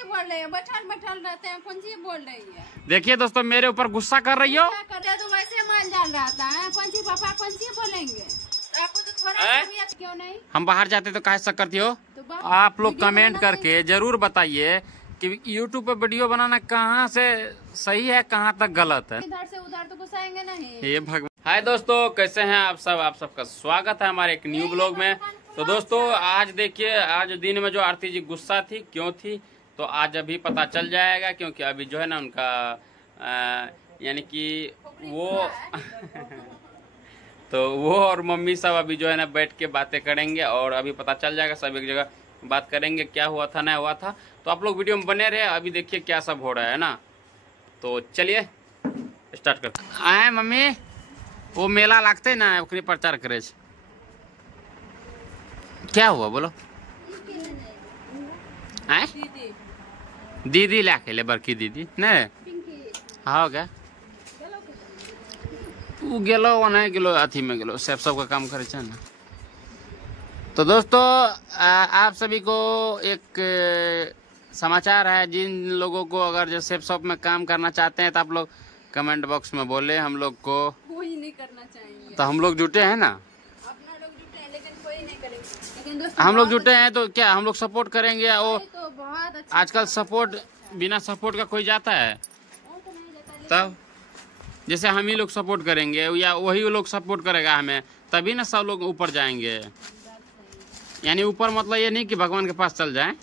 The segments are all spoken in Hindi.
सी बोल रही है? बैठल बैठल रहते हैं, कौन सी बोल रही है? देखिए दोस्तों, मेरे ऊपर गुस्सा कर रही हो। तो वैसे मान जान रहता है, कौन सी पापा कौन सी बोलेंगे? तो आपको तो थोड़ा क्यों नहीं? हम बाहर जाते तो काहे शक करती हो? तो आप लोग कमेंट करके जरूर बताइए कि यूट्यूब पे वीडियो बनाना कहाँ से सही है, कहाँ तक गलत है। इधर से उधर तो घुसाएंगे नहीं। ये भगवान। हाय दोस्तों, कैसे हैं आप सब? आप सबका स्वागत है हमारे एक न्यू ब्लॉग में। तो दोस्तों आज देखिए, आज दिन में जो आरती जी गुस्सा थी, क्यों थी, तो आज अभी पता चल जाएगा। क्योंकि अभी जो है ना उनका यानी कि वो तो वो और मम्मी सब अभी जो है ना बैठ के बातें करेंगे और अभी पता चल जाएगा। सब एक जगह बात करेंगे, क्या हुआ था नहीं हुआ था। तो आप लोग वीडियो में बने रहे, अभी देखिए क्या सब हो रहा है ना। तो चलिए स्टार्ट करते आए। मम्मी वो मेला लगते ना, ओकरे प्रचार करे। क्या हुआ बोलो? आए दीदी लाके ले, बड़की दीदी नहीं हाँ क्या वो गेलो नहीं गेलो, अथी में गेलो, सबका काम करे ना। तो दोस्तों आप सभी को एक समाचार है। जिन लोगों को अगर जो सेफ शॉप में काम करना चाहते हैं तो आप लोग कमेंट बॉक्स में बोले, हम लोग को कोई नहीं करना चाहिए। तो हम लोग जुटे हैं ना, अपना लोग जुटे हैं, लेकिन कोई नहीं करेगा। लेकिन हम लोग जुटे हैं तो क्या हम लोग सपोर्ट करेंगे? वो तो बहुत अच्छा। आजकल सपोर्ट, बिना सपोर्ट का कोई जाता है? तो नहीं जाता, तब जैसे हम ही लोग सपोर्ट करेंगे या वही लोग सपोर्ट करेगा हमें, तभी ना सब लोग ऊपर जाएंगे। यानी ऊपर मतलब ये नहीं कि भगवान के पास चल जाए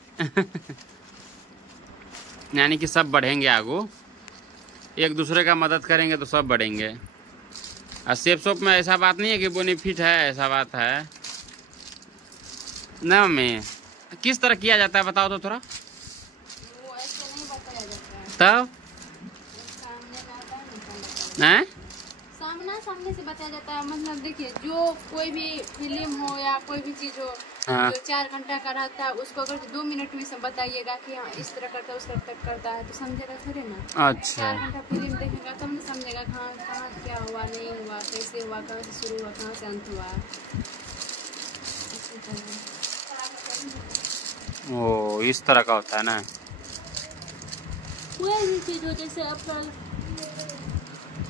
यानी कि सब बढ़ेंगे आगू, एक दूसरे का मदद करेंगे तो सब बढ़ेंगे। और सेफ शॉप में ऐसा बात नहीं है कि बेनिफिट है, ऐसा बात है ना। मम्मी किस तरह किया जाता है बताओ तो थोड़ा। वो ऐसे नहीं बताया जाता है। तब हैं? सामने से बताया जाता है। मतलब देखिए, जो कोई भी फिल्म हो या कोई भी चीज हो, हाँ। जो 4 घंटा का रहता है, उसको अगर 2 मिनट में सब बताइएगा कि हाँ इस तरह करता है, उस तरह तक करता है, तो समझेगा थोड़े ना। अच्छा 4 घंटा फिल्म देखेगा तब नहीं समझेगा कहाँ कहाँ क्या हुआ, नहीं हुआ, कैसे हुआ, कहाँ से शुरू हुआ, कहाँ से अंत हुआ। ओ इस तरह का होता है ना। कोई भी चीज हो, जैसे अपना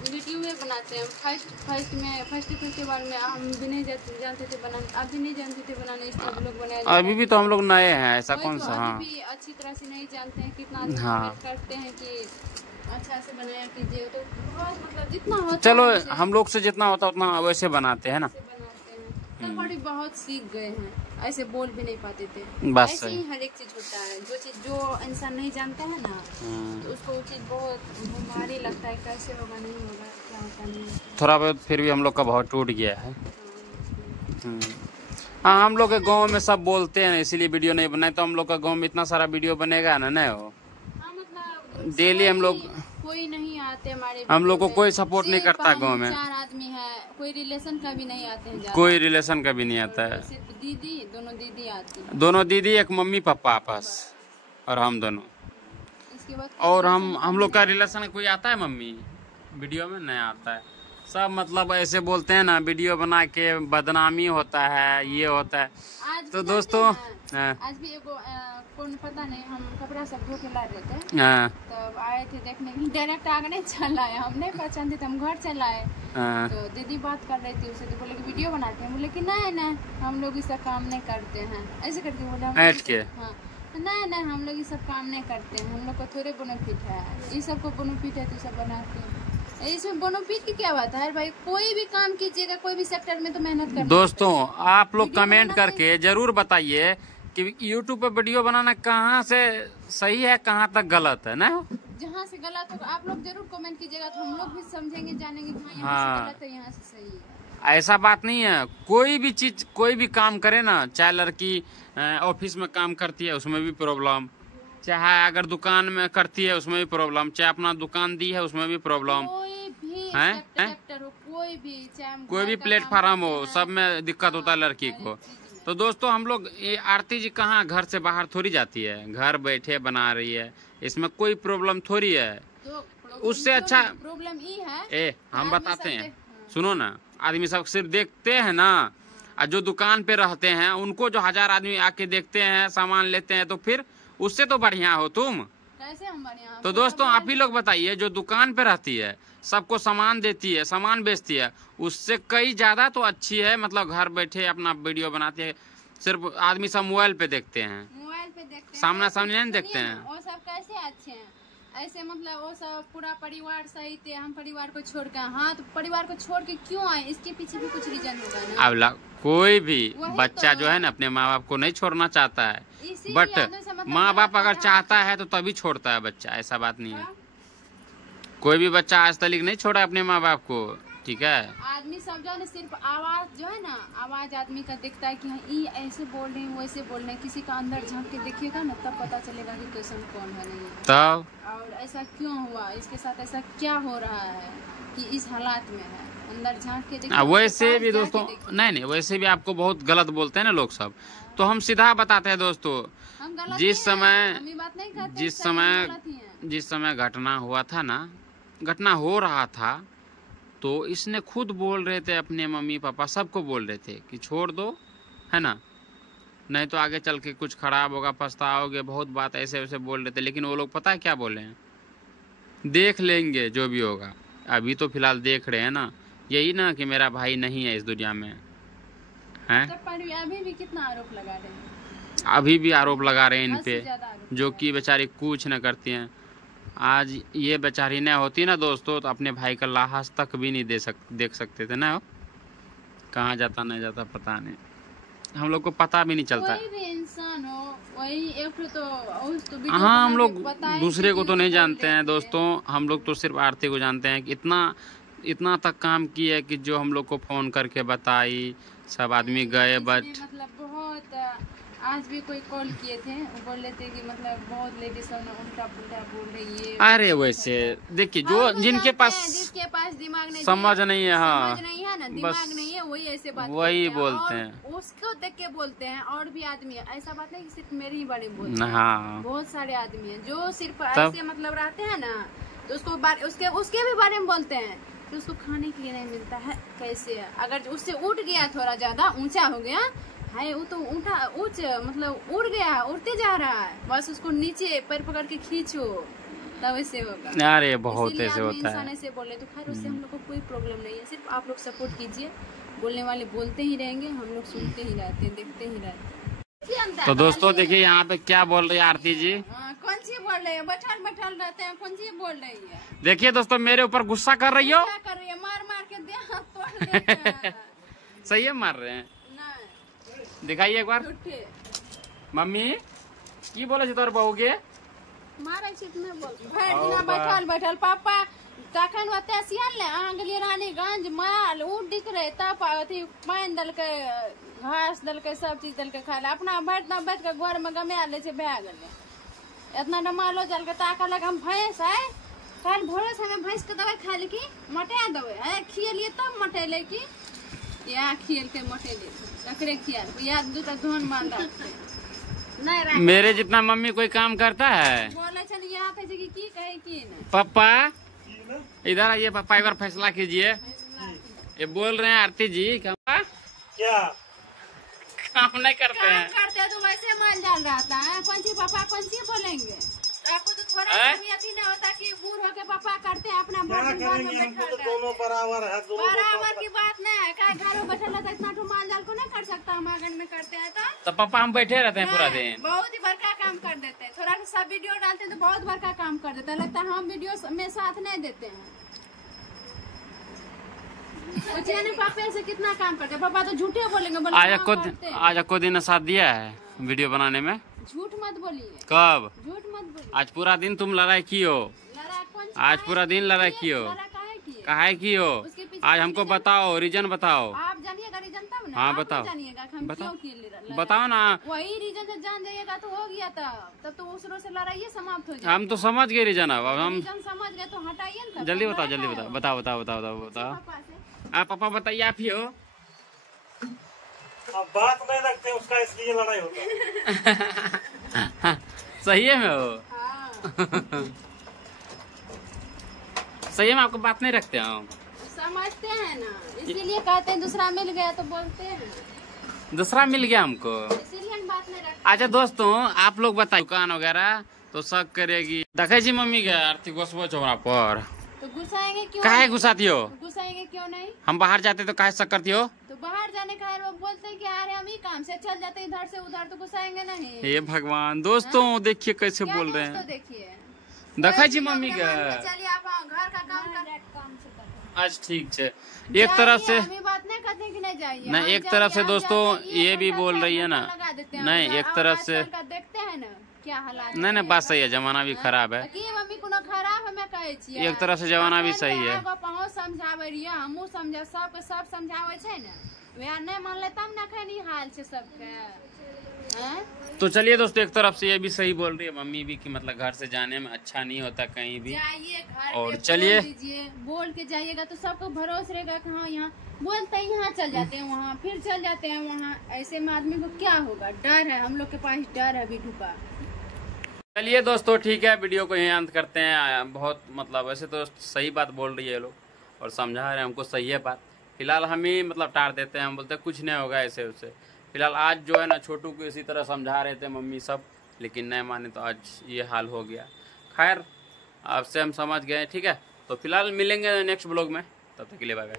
वीडियो में बनाते हैं, फर्स्ट बार में हम भी नहीं जानते थे बनाने, अभी नहीं जानते थे बनाने, इस तरह लोग बनाए। अभी भी तो हम लोग नए हैं, ऐसा कौन सा? हाँ अभी भी अच्छी तरह से नहीं जानते हैं, कितना करते हैं कि अच्छा से बनाया कीजिए। तो बहुत मतलब जितना होता चलो है हम लोग से जितना होता है उतना वैसे बनाते हैं ना। तब बड़ी बहुत सीख गए हैं, ऐसे बोल भी नहीं पाते थे। बस ऐसे ही हर एक चीज होता है, जो इंसान नहीं जानता है ना, तो उसको वो चीज बहुत भारी लगता है, कैसे होगा, नहीं होगा, क्या होता नहीं। थोड़ा बहुत फिर भी हम लोग का बहुत टूट गया है। हाँ हम लोग के गांव में सब बोलते हैं, इसीलिए वीडियो नहीं बनाए। तो हम लोग का गांव में इतना सारा वीडियो बनेगा ना, नहीं हो डेली हम लोग, कोई नहीं आते हमारे, हम लोग को कोई सपोर्ट नहीं करता गांव में। 4 आदमी है, कोई रिलेशन का भी नहीं आते हैं, कोई रिलेशन का भी नहीं आता है। सिर्फ दीदी, दोनों दीदी आती है, दोनों दीदी, एक मम्मी पापा आपस, और हम दोनों। इसके बाद और हम लोग का रिलेशन कोई आता है मम्मी? वीडियो में नहीं आता है। सब मतलब ऐसे बोलते हैं ना, वीडियो बना के बदनामी होता है, ये होता है। तो दोस्तों आज भी एगो कौन पता नहीं, हम कपड़ा सब धो के ला रहे थे, तब आए थे देखने के लिए, डायरेक्ट आगे नहीं चल आए, हम नहीं पहचानते थे, हम घर चल आए। तो दीदी बात कर रही थी उससे, तो बोले कि वीडियो बनाते हैं। बोले कि नहीं हम लोग इसका काम नहीं करते हैं, ऐसे करके बोले। हाँ नहीं हम लोग ये सब काम नहीं करते हैं, हम लोग को थोड़े बेनिफिट है, ये सब को बेनिफिट है तो सब बनाते हैं। इसमें बेनिफिट की क्या बात है भाई? कोई भी काम कीजिएगा, कोई भी सेक्टर में तो मेहनत करना। दोस्तों आप लोग कमेंट करके जरूर बताइए कि यूट्यूब पे वीडियो बनाना कहाँ से सही है, कहाँ तक गलत है ना। जहाँ से गलत होगा आप लोग जरूर कमेंट कीजिएगा, तो हम लोग भी समझेंगे, जानेंगे कि यहाँ से गलत है, यहाँ से सही है। ऐसा बात नहीं है, कोई भी चीज, कोई भी काम करे ना, चाहे लड़की ऑफिस में काम करती है उसमें भी प्रॉब्लम, चाहे अगर दुकान में करती है उसमें भी प्रॉब्लम, चाहे अपना दुकान दी है उसमें भी प्रॉब्लम है। कोई भी प्लेटफार्म हो, सब में दिक्कत होता है लड़की को। तो दोस्तों हम लोग, ये आरती जी कहाँ घर से बाहर थोड़ी जाती है, घर बैठे बना रही है, इसमें कोई प्रॉब्लम थोड़ी है। उससे अच्छा प्रॉब्लम ये है, हम बताते हैं, सुनो ना। आदमी सब सिर्फ देखते हैं ना, और जो दुकान पे रहते हैं उनको जो 1000 आदमी आके देखते हैं, सामान लेते हैं, तो फिर उससे तो बढ़िया हो तुम। कैसे हम बढ़िया? तो दोस्तों आप ही लोग बताइए, जो दुकान पे रहती है, सबको सामान देती है, सामान बेचती है, उससे कई ज्यादा तो अच्छी है। मतलब घर बैठे अपना वीडियो बनाती है। सिर्फ आदमी सब मोबाइल पे देखते हैं, मोबाइल पे देखते हैं, सामना सामने नहीं देखते हैं। वो सब कैसे अच्छे हैं? ऐसे मतलब वो सब पूरा परिवार सही थे, हम परिवार को छोड़ के, हाँ तो परिवार को छोड़ के क्यों आए? इसके पीछे भी कुछ रीजन होगा ना। अब कोई भी बच्चा जो है ना अपने माँ बाप को नहीं छोड़ना चाहता है, बट माँ बाप अगर चाहता है तो तभी छोड़ता है बच्चा, ऐसा बात नहीं है। कोई भी बच्चा आज तक नहीं छोड़ा अपने माँ बाप को, ठीक है। आदमी सब जो है ना, सिर्फ आवाज जो है ना, आवाज आदमी का दिखता है कि हाँ ये ऐसे बोल रहे हैं, वैसे बोल रहे हैं। किसी का अंदर झांक के देखिएगा ना, तब पता चलेगा कि कैसन कौन है नहीं। तब और ऐसा क्यों हुआ, इसके साथ ऐसा क्या हो रहा है कि इस हालात में है, अंदर झांक के देखिए। वैसे भी दोस्तों नहीं, वैसे भी आपको बहुत गलत बोलते हैं ना लोग सब, तो हम सीधा बताते हैं दोस्तों। जिस समय घटना हुआ था ना, घटना हो रहा था, तो इसने खुद बोल रहे थे, अपने मम्मी पापा सबको बोल रहे थे कि छोड़ दो, है ना, नहीं तो आगे चल के कुछ खराब होगा, पछताओगे, बहुत बात ऐसे वैसे बोल रहे थे। लेकिन वो लोग पता है क्या बोले हैं? देख लेंगे जो भी होगा, अभी तो फिलहाल देख रहे हैं ना, यही ना कि मेरा भाई नहीं है इस दुनिया में, हैं। अभी भी कितना आरोप लगा रहे हैं, अभी भी आरोप लगा रहे हैं इन पे, जो कि बेचारी कुछ न करती हैं। आज ये बेचारी न होती ना दोस्तों, तो अपने भाई का लाश तक भी नहीं देख सकते थे ना। कहाँ जाता नहीं जाता पता नहीं, हम लोग को पता भी नहीं चलता। कोई भी इंसान हो, वही एक तो हाँ, हम लोग दूसरे को तो नहीं जानते हैं दोस्तों, हम लोग तो सिर्फ आरती को जानते हैं कि इतना तक काम की है कि जो हम लोग को फोन करके बताई, सब आदमी गए। बट मतलब बहुत आज भी कोई कॉल किए थे, वो बोल रहे थे कि मतलब बहुत लेडीज सब ने उल्टा पुल्टा बोल रही है। अरे वैसे देखिए, जो जिसके पास दिमाग नहीं, समझ नहीं है, हाँ समझ नहीं है ना, दिमाग नहीं है, वही ऐसे बात वही बोलते हैं, उसको देख के बोलते हैं। और भी आदमी है, ऐसा बात नहीं कि सिर्फ मेरे ही बारे में बोलते हैं, हाँ बहुत सारे आदमी हैं जो सिर्फ ऐसे मतलब रहते हैं ना, तो उसके भी बारे में बोलते हैं कि उसको खाने के लिए नहीं मिलता है, कैसे है। अगर उससे उठ गया, थोड़ा ज्यादा ऊंचा हो गया है, वो तो मतलब उड़ गया, उड़ते जा रहा है, बस उसको नीचे पैर पकड़ के खींचो, तब ऐसे होगा। अरे बहुत ऐसे होता है, ऐसे बोले तो खैर उससे हम लोग को कोई प्रॉब्लम नहीं है। सिर्फ आप लोग सपोर्ट कीजिए, बोलने वाले बोलते ही रहेंगे, हम लोग सुनते ही रहते हैं, देखते ही रहते हैं। तो दोस्तों देखिए यहाँ पे क्या बोल रही है आरती जी। कौन सी बोल रही है? बैठल रहते हैं, कौन सी बोल रही है? देखिए दोस्तों, मेरे ऊपर गुस्सा कर रही हो, क्या कर रही है? मार के दे हाथ तोड़ देते हैं। सही है, मार रहे हैं, दिखाइए एक बार। मम्मी की बोले तोर बहू के मारे बैठल पापा तखन होते सियल ले अहाँ गेलिए रानीगंज, माल उ दिख रहे, तब अथी पानि दलकै, घास दलकै, सब चीज दलकै खाय ले, अपना बैठ के घर में गमे ले छै, भए गेलै। इतना न मालो जल के ताकलक हम भैंस है, कल भोरे से हमें भैंस के दवाई खाए ले की मटा देवे है, खियलिए तब मटेले की या खियल के मटेले ककरे खियाल या दूटा धोन मान नहीं। मेरे जितना मम्मी कोई काम करता है? बोले छन यहाँ पे की कहे की नहीं। पापा इधर आइए, पापा एक बार फैसला कीजिए। ये बोल रहे हैं आरती जी क्या काम नहीं करते हैं? करते तो वैसे मान जाल रहता है, कौन सी पापा कौन सी बोलेंगे? आपको तो थोड़ा नहीं होता कि बूढ़ होके पापा करते हैं अपना दोनों बराबर है, बराबर की बात नहीं है। क्या घर में बैठा रहता इतना माल जाल को नहीं कर सकता, हम आंगन में करते हैं तो पापा हम बैठे रहते हैं पूरा दिन, बहुत ही बड़का काम कर देते हैं। थोड़ा सा वीडियो डालते हैं तो बहुत बड़का काम कर देते हैं, लगता है हम वीडियो में साथ नहीं देते हैं। पापा से कितना काम करते हैं, पापा तो झूठे बोलेंगे। आज को दिन साथ दिया है वीडियो बनाने में, झूठ मत बोलिए। कब? झूठ मत बोलिए। आज पूरा दिन तुम लड़ाई की हो, आज पूरा दिन लड़ाई की हो, काहे की हो? आज हमको बताओ, रीजन बताओ। आप जानिएगा रीजन तब ना। हाँ बताओ, बताओ ना। वही रीजन से जान जाइएगा तो हो गया, तब तो दूसरों से लड़ाई समाप्त हो जाए। हम तो समझ गए रीजन, अब हम समझ गए तो हटाइए ना। जल्दी बताओ, जल्दी बताओ, बताओ बताओ बताओ बताओ। आप पापा बताइए, आप ही हो। अब बात नहीं रखते उसका, इसलिए लड़ाई होता। सही है मैं हो। सही है, मैं आपको बात नहीं रखते हम, समझते हैं ना, इसीलिए कहते हैं दूसरा मिल गया तो बोलते हैं। दूसरा मिल गया हमको। इसीलिए हम बात नहीं रखते। अच्छा दोस्तों आप लोग बताइए दुकान वगैरह तो शक करेगी। देखे जी मम्मी के आरती घुसबो हमरा पर तो गुस्साएंगे क्यों? काहे गुस्साती हो? गुस्साएंगे क्यों नहीं? हम बाहर जाते तो काहे शक करती हो? तो बाहर जाने का है, वो बोलते हैं कि अरे हम ही काम से चल जाते इधर से उधर, तो गुस्साएंगे नहीं? हे भगवान दोस्तों देखिए कैसे क्या बोल रहे दोस्तों हैं। देखिए देखा जी मम्मी का। चलिए आप घर का काम कर। आज ठीक है एक तरफ से हम बात नहीं करते हैं कि नहीं जाइए। नहीं, एक तरफ से दोस्तों ये भी बोल रही है ना। नहीं एक तरफ से देखते हैं ना क्या हालात। नहीं बात सही है, जमाना भी खराब है। की मम्मी कोनो खराब हमें कहे छियै। एक तरफ से जमाना भी सही है। पहुँच समझावे रहिए, हमहूँ समझ सबके सब समझावे छै ने, वह नहीं मानले तब ना खैनी हाल छै सबके। तो चलिए दोस्तों एक तरफ से ये भी सही बोल रही है मम्मी भी कि मतलब घर से जाने में अच्छा नहीं होता कहीं भी। जाइए घर और पे चलिए बोल के जाइएगा तो सबको भरोसा रहेगा कि हाँ यहाँ बोलते हैं, यहाँ चल जाते हैं, वहाँ फिर चल जाते हैं वहाँ। ऐसे में आदमी को क्या होगा? डर है, हम लोग के पास डर है अभी ढुका। चलिए दोस्तों ठीक है वीडियो को यहीं अंत करते हैं। बहुत मतलब वैसे तो सही बात बोल रही है लोग और समझा रहे हैं हमको, सही है बात। फिलहाल हम ही मतलब टार देते हैं, हम बोलते हैं कुछ नहीं होगा ऐसे उससे। फिलहाल आज जो है ना छोटू को इसी तरह समझा रहे थे मम्मी सब, लेकिन नहीं माने तो आज ये हाल हो गया। खैर आपसे हम समझ गए ठीक है। तो फिलहाल मिलेंगे नेक्स्ट ब्लॉग में, तब तक के लिए बाय बाय।